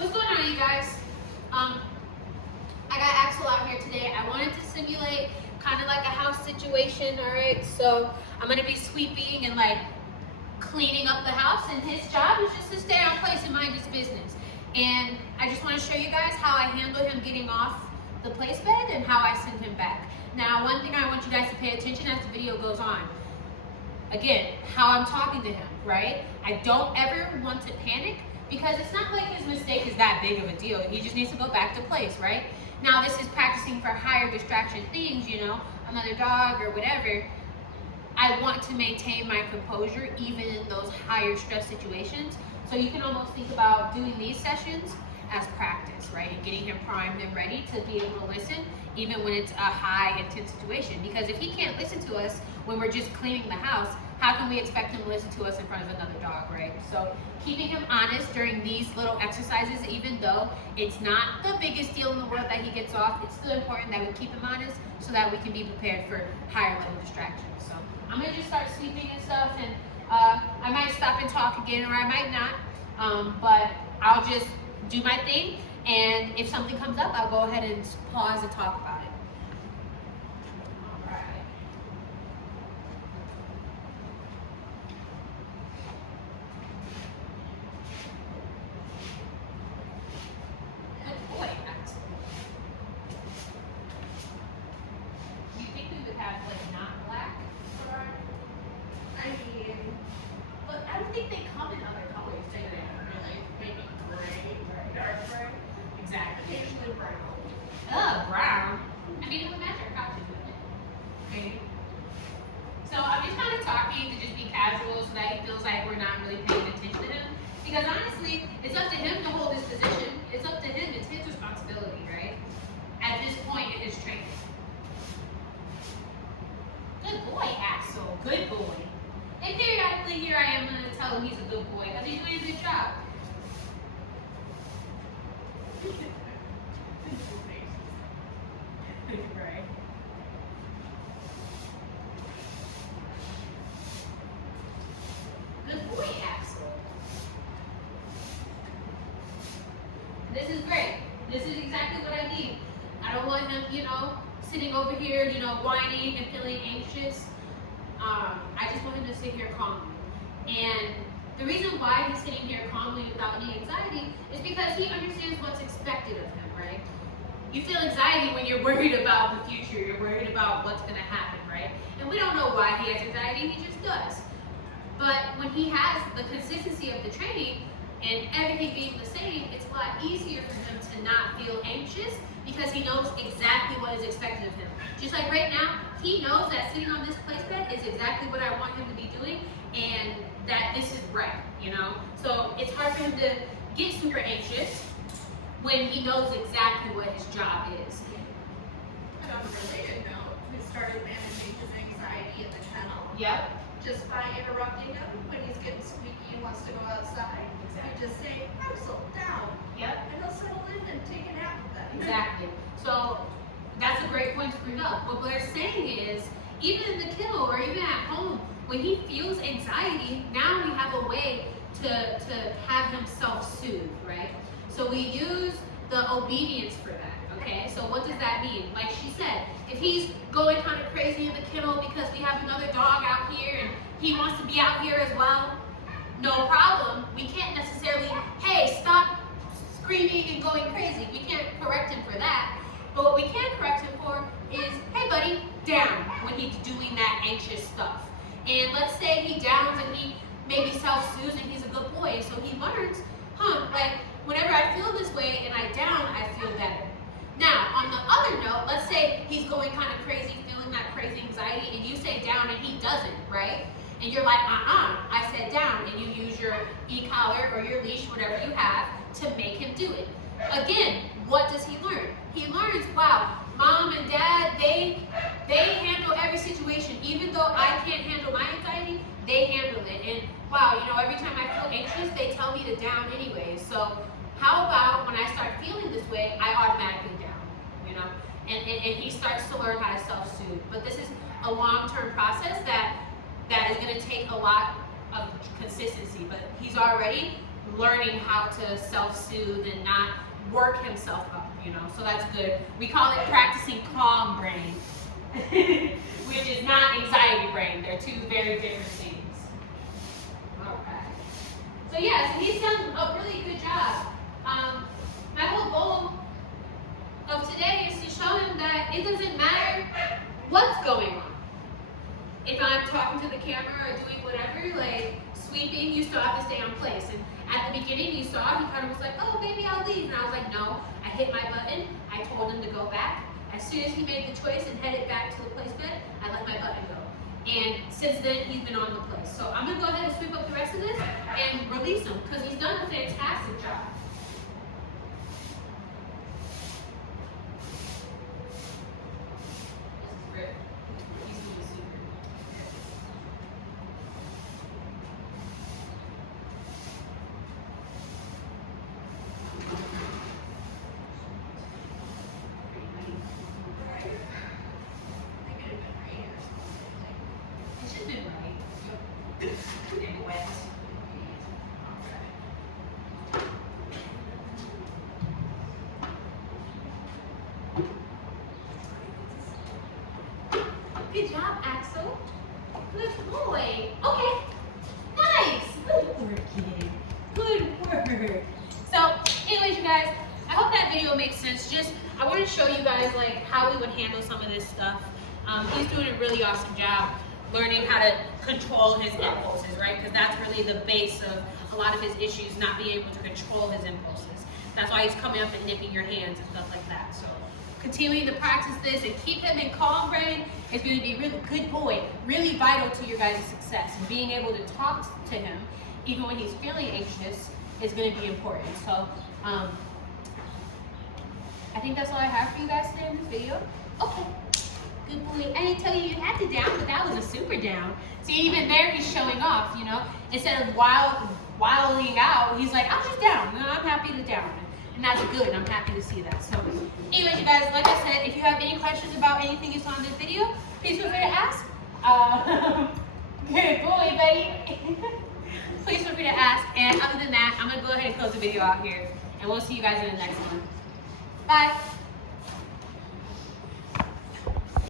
What's going on, you guys? I got Axel out here today. I wanted to simulate kind of like a house situation, all right? So I'm gonna be sweeping and like cleaning up the house, and his job is just to stay on place and mind his business. And I just want to show you guys how I handle him getting off the place bed and how I send him back. Now, one thing I want you guys to pay attention as the video goes on. Again, how I'm talking to him, right? I don't ever want to panic because it's not like his mistake is that big of a deal. He just needs to go back to place, right? Now, this is practicing for higher distraction things, you know, another dog or whatever. I want to maintain my composure even in those higher stress situations. So you can almost think about doing these sessions as practice, right? And getting him primed and ready to be able to listen even when it's a high intense situation. Because if he can't listen to us when we're just cleaning the house, how can we expect him to listen to us in front of another dog, right? So keeping him honest during these little exercises, even though it's not the biggest deal in the world that he gets off, it's still important that we keep him honest so that we can be prepared for higher level distractions. So I'm gonna just start sweeping and stuff, and I might stop and talk again, or I might not, but I'll just do my thing, and if something comes up, I'll go ahead and pause and talk about it. All right. Good boy, Axel. Do you think we would have like not black for our? I mean, But I don't think they come in other colors, do they? really, maybe gray, dark gray, Exactly. occasionally brown. Brown. I mean, it would match our couches, wouldn't it? Maybe. So I'm just kind of talking to just be casual so that he feels like we're not really paying attention to him. Because honestly, it's up to him to hold his position. It's up to him. It's his responsibility, right? At this point in his training. Good boy, Axel. Good boy. And periodically here I am going to tell him he's a good boy because he's doing a good job. Right. Good boy, Axel. This is great. This is exactly what I need. I don't want him, you know, sitting over here, you know, whining and feeling anxious. I just want him to sit here calmly. And the reason why he's sitting here calmly without any anxiety is because he understands what's expected of him, right? You feel anxiety when you're worried about the future, you're worried about what's gonna happen, right? And we don't know why he has anxiety, he just does. But when he has the consistency of the training and everything being the same, it's a lot easier for him to not feel anxious because he knows exactly what is expected of him. Just like right now, he knows that sitting on this place bed is exactly what I want him to be doing and that this is right, you know? So it's hard for him to get super anxious when he knows exactly what his job is. And on a related note, we started managing his anxiety in the kennel. Yep. Just by interrupting him when he's getting squeaky and wants to go outside. Exactly. You just say, Axel, down. Yep. And he'll settle in and take a nap with that. Exactly. So that's a great point to bring up. What we're saying is, even in the kennel or even at home, when he feels anxiety, now we have a way to have him self-soothe, right? So we use the obedience for that, okay? So what does that mean? Like she said, if he's going kind of crazy in the kennel because we have another dog out here and he wants to be out here as well, no problem. We can't necessarily, hey, stop screaming and going crazy. We can't correct him for that. But what we can correct him for is, hey buddy, down when he's doing that anxious stuff. And let's say he downs and he maybe self-soothes and he's a good boy. So he learns, like whenever I feel this way and I down, I feel better. Now, on the other note, let's say he's going kind of crazy, feeling that crazy anxiety, and you say down and he doesn't, right? And you're like, I said down, and you use your e-collar or your leash, whatever you have, to make him do it. Again, what does he learn? He learns, wow, mom and dad, they handle every situation. Even though I can't handle my anxiety, they handle it. And wow, you know, every time I feel anxious, they tell me to down anyways. So how about when I start feeling this way, I automatically down, you know? And he starts to learn how to self-soothe. But this is a long-term process that is gonna take a lot of consistency. But he's already learning how to self-soothe and not work himself up, you know, so that's good. We call it practicing calm brain, which is not anxiety brain. They're two very different things. Okay. So yeah, so he's done a really good job. My whole goal of today is to show him that it doesn't matter what's going on. If I'm talking to the camera or doing whatever, like sweeping, you still have to stay on place. And at the beginning, you saw he kind of was like, oh, baby, I'll leave. And I was like, no. I hit my button. I told him to go back. As soon as he made the choice and headed back to the placement, I let my button go. And since then, he's been on the place. So I'm going to go ahead and sweep up the rest of this and release him because he's done a fantastic job. Good job, Axel. Good boy. Okay. Nice. Good work, kid. Good work. So, anyways, you guys, I hope that video makes sense. Just, I want to show you guys like how we would handle some of this stuff. He's doing a really awesome job learning how to control his impulses, right? Because that's really the base of a lot of his issues, not being able to control his impulses. That's why he's coming up and nipping your hands and stuff like that. So continuing to practice this and keep him in calm brain is going to be really good boy, really vital to your guys' success. And being able to talk to him, even when he's feeling anxious, is going to be important. So I think that's all I have for you guys today in this video. Okay. Good boy. I didn't tell you you had to down, but that was a super down. See, even there he's showing off, you know. Instead of wilding out, he's like, I'm just down. No, I'm happy to down. And that's good. I'm happy to see that. So, anyways, you guys, like I said, if you have any questions about anything you saw in this video, please feel free to ask. Good boy, buddy. Please feel free to ask. And other than that, I'm going to go ahead and close the video out here. And we'll see you guys in the next one. Bye.